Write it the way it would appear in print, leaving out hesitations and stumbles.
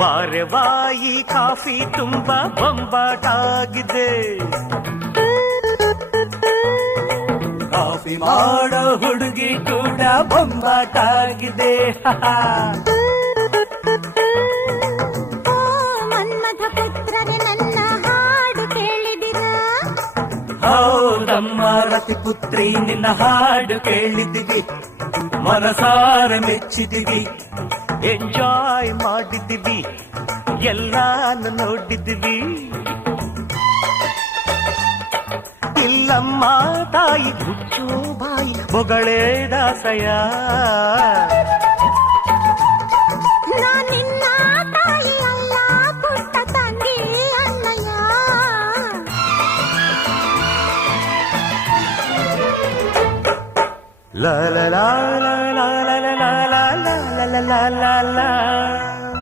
ವಾರೆ Y coffee ತುಂಬಾ ಬೊಂಬಾಟಾಗಿದೆ. Coffee ಮಾಡೋ ಹುಡುಗಿ ಕೂಡ ಬೊಂಬಾಟಾಗಿದೆ. ಮನ್ಮಥ ಪುತ್ರರೇ ನನ್ನ ಹಾಡು ಕೇಳಿದಿರ? ಹೌದಮ್ಮ ರತಿಪುತ್ರಿ ನಿನ್ನ ಹಾಡು ಕೇಳಿದ್ದೀವಿ, ಮನಸಾರ ಮೆಚ್ಚಿದ್ದೀವಿ, ಎಂಜಾಯ್ ಮಾಡಿದ್ದೀವಿ, ಎಲ್ಲಾನು ನೋಡಿದ್ದೀವಿ. ಇಲ್ಲಮ್ಮ ತಾಯಿ ಹುಚ್ಚೋ ಬಾಯಿ ಬೊಗಳೇ ದಾಸಯ್ಯ. ನಿನ್ನ ತಾಯಿ ಅಲ್ಲ ಪುಟ್ಟ ತಂಗಿ ಅಣ್ಣಯ್ಯ. la la la la la la la la la la la la la